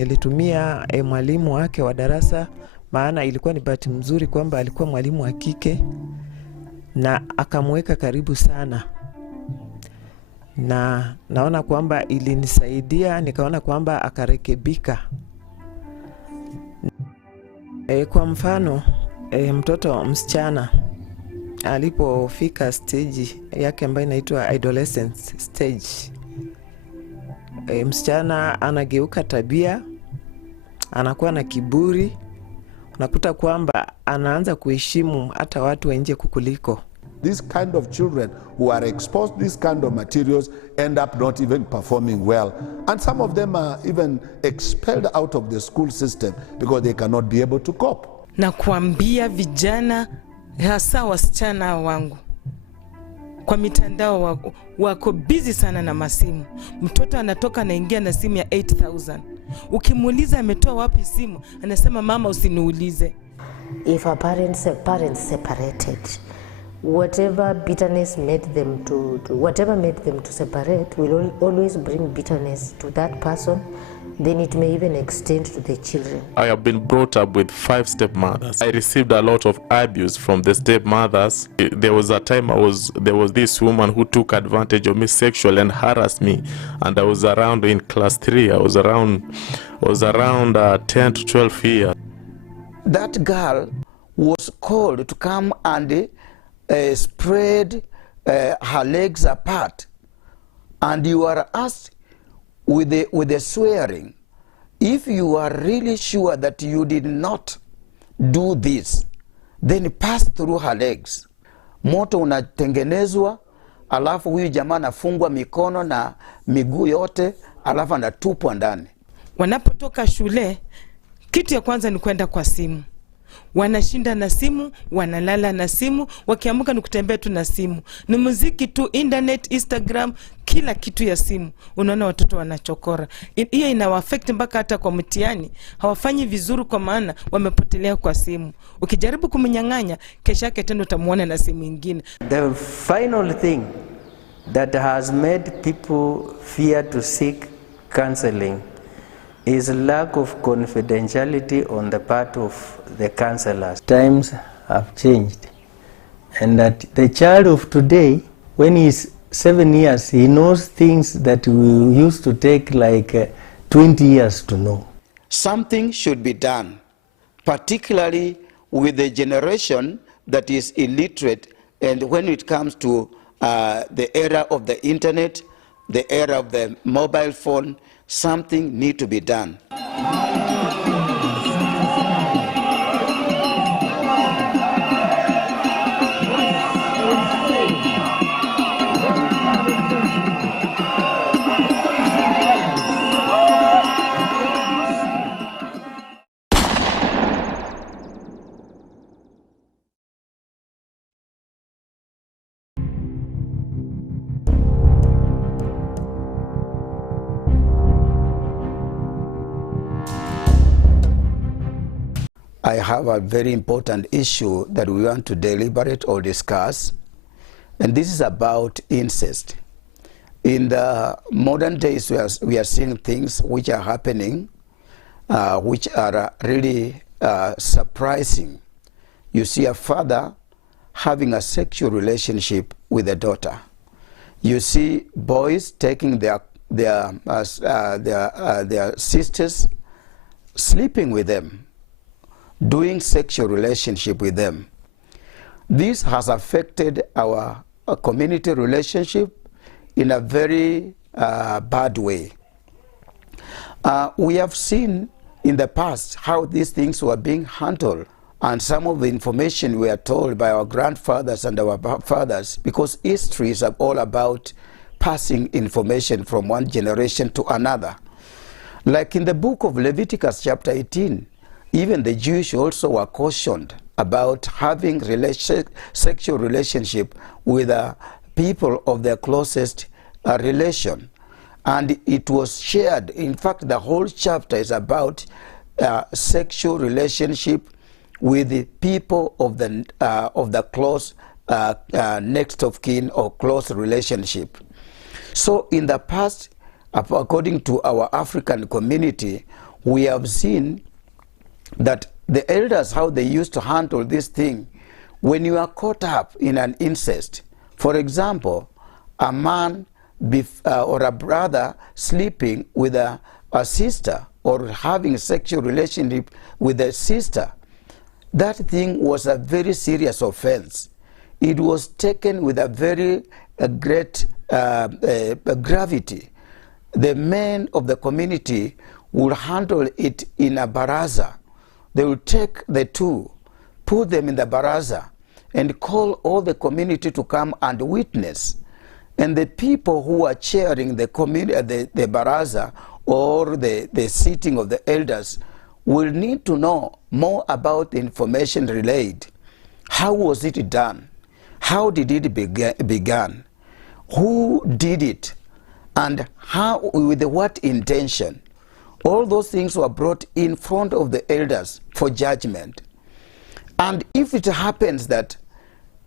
Nilitumia mwalimu wake wa darasa, maana ilikuwa ni bahati mzuri kwamba alikuwa mwalimu wa kike na akamweka karibu sana. Na naona kwamba ilinisaidia, nikaona kwamba akarekebika. Kwa mfano, mtoto msichana alipofika stage yake ambayo inaitwa adolescence stage, msichana anageuka tabia, anakuwa na kiburi, unakuta kwamba anaanza kuheshimu hata watu wa nje kukuliko. These kind of children who are exposed to these kind of materials end up not even performing well. And some of them are even expelled out of the school system because they cannot be able to cope. Na kuambia vijana, hasa wasichana wangu, kwa mitandao wako busy sana na masimu. Mtoto anatoka anaingia na simu ya 8,000. Ukimuuliza ametoa wapi simu, anasema mama usiniulize. If our parents separated, whatever bitterness made them to separate will always bring bitterness to that person. Then it may even extend to the children. I have been brought up with 5 stepmothers. I received a lot of abuse from the stepmothers. There was a time there was this woman who took advantage of me sexually and harassed me, and I was around in class 3. I was around 10 to 12 years. That girl was called to come and spread her legs apart, and you are asked with the swearing, if you are really sure that you did not do this, then pass through her legs. Moto unatengenezwa, alafu huyu jamaa anafungwa mikono na miguu yote, alafu anatupwa ndani. Wanapotoka shule, kitu ya kwanza ni kwenda kwa simu. Wanashinda na simu, wanalala na simu, wakiamka ni kutembea tu na simu. Ni muziki tu, internet, Instagram, kila kitu ya simu. Unaona watoto wanachokora. Hiyo inawaffect mpaka hata kwa mtihani. Hawafanyi vizuri kwa maana wamepotelea kwa simu. Ukijaribu kumnyang'anya, kesho yake tena utamuona na simu nyingine. The final thing that has made people fear to seek counseling is lack of confidentiality on the part of the counselors. Times have changed, and that the child of today, when he's 7 years, he knows things that we used to take like 20 years to know. Something should be done, particularly with the generation that is illiterate, and when it comes to the era of the internet, the era of the mobile phone, something needs to be done. I have a very important issue that we want to deliberate or discuss, and this is about incest. In the modern days, we are seeing things which are happening, which are really surprising. You see a father having a sexual relationship with a daughter. You see boys taking their sisters, sleeping with them, doing sexual relationship with them. This has affected our community relationship in a very bad way. We have seen in the past how these things were being handled, and some of the information we are told by our grandfathers and our fathers, because history is all about passing information from one generation to another. Like in the book of Leviticus chapter 18, even the Jewish also were cautioned about having sexual relationship with people of their closest relation. And it was shared. In fact, the whole chapter is about sexual relationship with the people of the close next of kin or close relationship. So in the past, according to our African community, we have seen that the elders, how they used to handle this thing when you are caught up in an incest. For example, a man or a brother sleeping with a sister or having a sexual relationship with a sister, that thing was a very serious offense. It was taken with a very great gravity. The men of the community would handle it in a baraza. They would take the two, put them in the baraza, and call all the community to come and witness. And the people who are chairing the community, the baraza, or the sitting of the elders, will need to know more about the information relayed. How was it done? How did it began? Who did it? And how, with what intention? All those things were brought in front of the elders for judgment. And if it happens that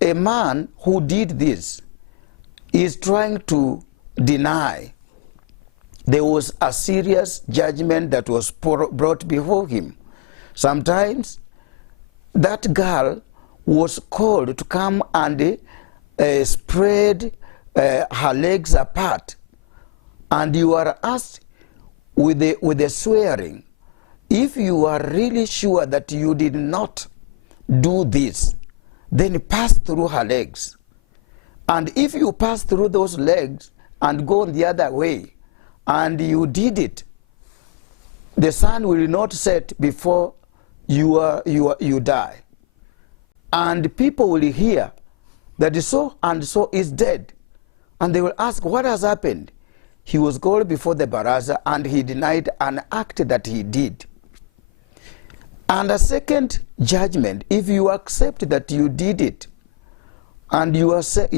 a man who did this is trying to deny, there was a serious judgment that was brought before him. Sometimes that girl was called to come and spread her legs apart, and you are asked with the swearing, if you are really sure that you did not do this, then pass through her legs. And if you pass through those legs and go the other way, and you did it, the sun will not set before you die. And people will hear that so and so is dead. And they will ask, what has happened? He was called before the baraza and he denied an act that he did. And a second judgment, if you accept that you did it, and you accept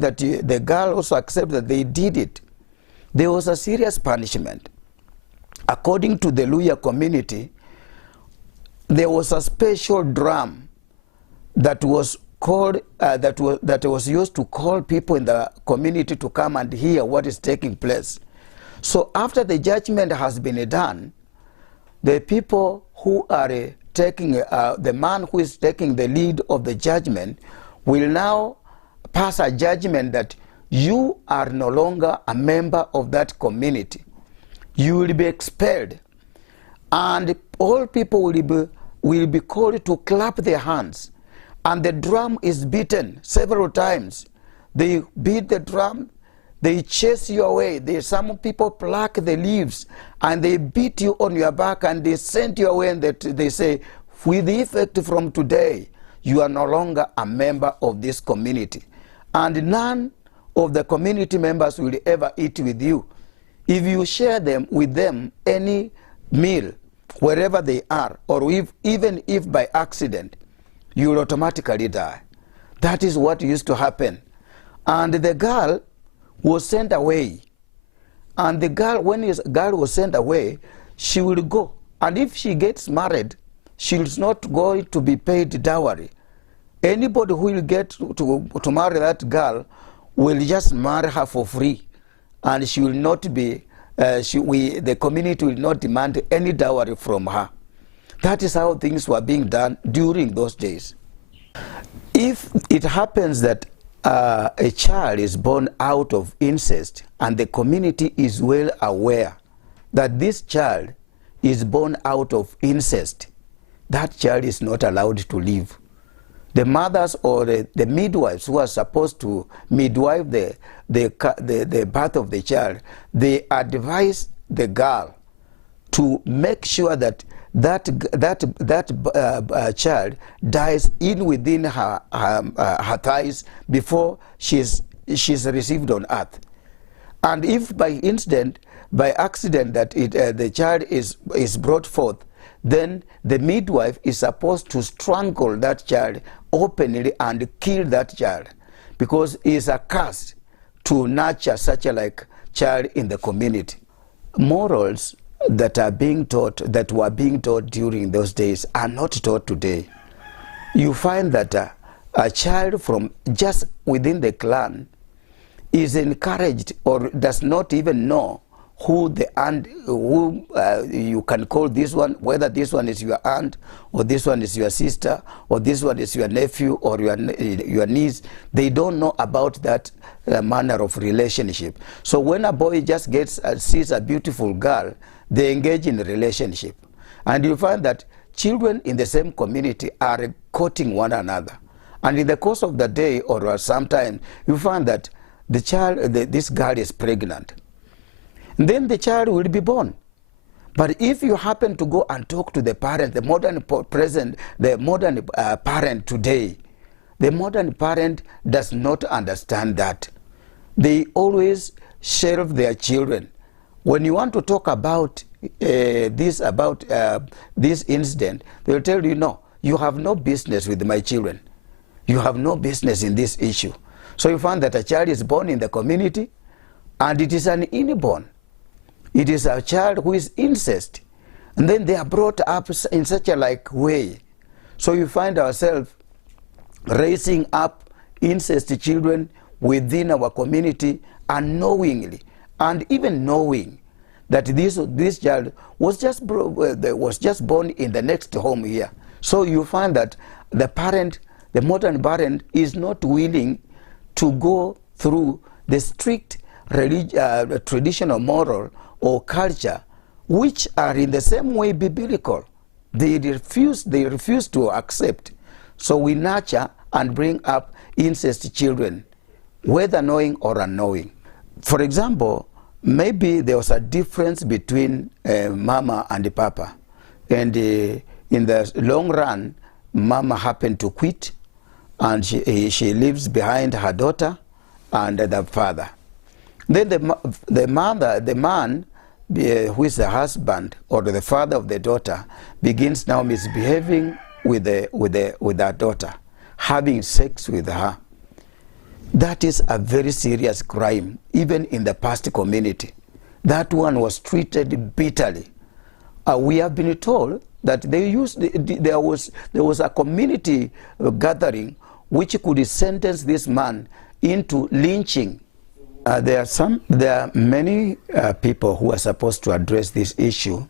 that the girl also accept that they did it, there was a serious punishment. According to the Luya community, there was a special drum that was called that was used to call people in the community to come and hear what is taking place. So after the judgment has been done, the people who are taking the man who is taking the lead of the judgment will now pass a judgment that you are no longer a member of that community. You will be expelled, and all people will be called to clap their hands. And the drum is beaten several times. They beat the drum, they chase you away. Some people pluck the leaves and they beat you on your back and they send you away, and they say, with effect from today, you are no longer a member of this community. And none of the community members will ever eat with you. If you share with them any meal, wherever they are, or even if by accident, you will automatically die. That is what used to happen. And the girl was sent away. And the girl, when the girl was sent away, she will go. And if she gets married, she is not going to be paid dowry. Anybody who will get to marry that girl will just marry her for free. And she will not be, the community will not demand any dowry from her. That is how things were being done during those days. If it happens that a child is born out of incest and the community is well aware that this child is born out of incest, that child is not allowed to live. The mothers or the midwives who are supposed to midwife the birth of the child, they advise the girl to make sure that child dies within her thighs before she's received on earth. And if by accident that the child is brought forth, then the midwife is supposed to strangle that child openly and kill that child, because it is a curse to nurture such a child in the community. Morals that were being taught during those days are not taught today. You find that a child from just within the clan is encouraged or does not even know who the aunt, who you can call this one, whether this one is your aunt, or this one is your sister, or this one is your nephew, or your niece. They don't know about that manner of relationship. So when a boy just sees a beautiful girl, they engage in a relationship. And you find that children in the same community are courting one another. And in the course of the day or sometime, you find that the child, this girl is pregnant. And then the child will be born. But if you happen to go and talk to the parent, the modern parent today, the modern parent does not understand that. They always shelve their children. When you want to talk about this incident, they will tell you, no, you have no business with my children. You have no business in this issue. So you find that a child is born in the community, and it is an inborn. It is a child who is incest. And then they are brought up in such a like way. So you find ourselves raising up incest children within our community unknowingly, and even knowing that this child was just born in the next home here. So you find that the parent, the modern parent, is not willing to go through the strict traditional moral or culture, which are in the same way biblical. They refuse to accept. So we nurture and bring up incest children, whether knowing or unknowing. For example, maybe there was a difference between mama and papa, and in the long run, mama happened to quit, and she leaves behind her daughter and the father. Then the man, who is the husband or the father of the daughter, begins now misbehaving with that daughter, having sex with her. That is a very serious crime, even in the past community. That one was treated bitterly. We have been told that there was a community gathering which could sentence this man into lynching. There are many people who are supposed to address this issue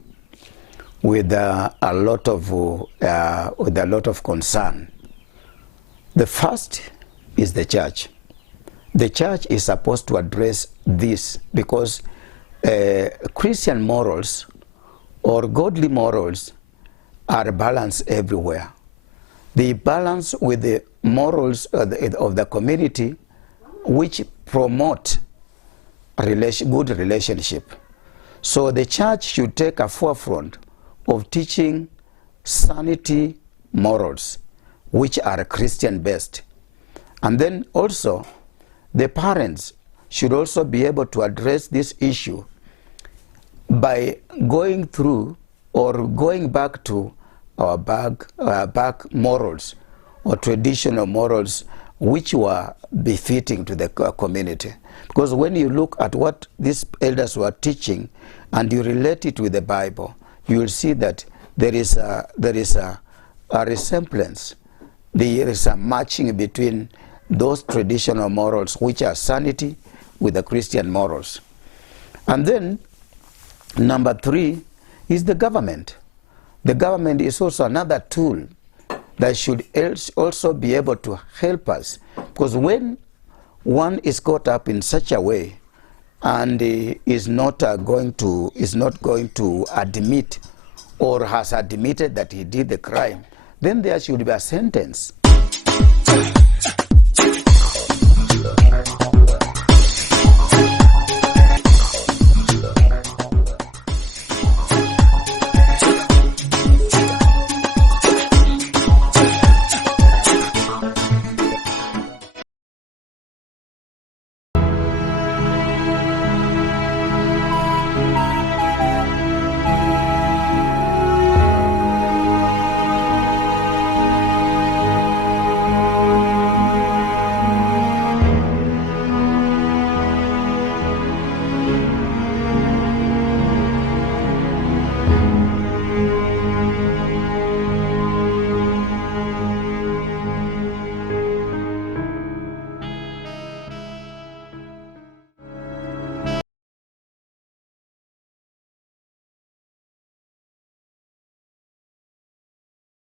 with a lot of concern. The first is the church. The church is supposed to address this because Christian morals or godly morals are balanced everywhere. They balance with the morals of the community, which promote good relationship. So the church should take a forefront of teaching sanity morals, which are Christian based. And then also the parents should also be able to address this issue by going through or going back to our back morals or traditional morals which were befitting to the community. Because when you look at what these elders were teaching and you relate it with the Bible, you will see that there is a resemblance. There is a matching between those traditional morals, which are sanity, with the Christian morals. And then, number 3 is the government. The government is also another tool that should also be able to help us. Because when one is caught up in such a way and is not going to admit or has admitted that he did the crime, then there should be a sentence.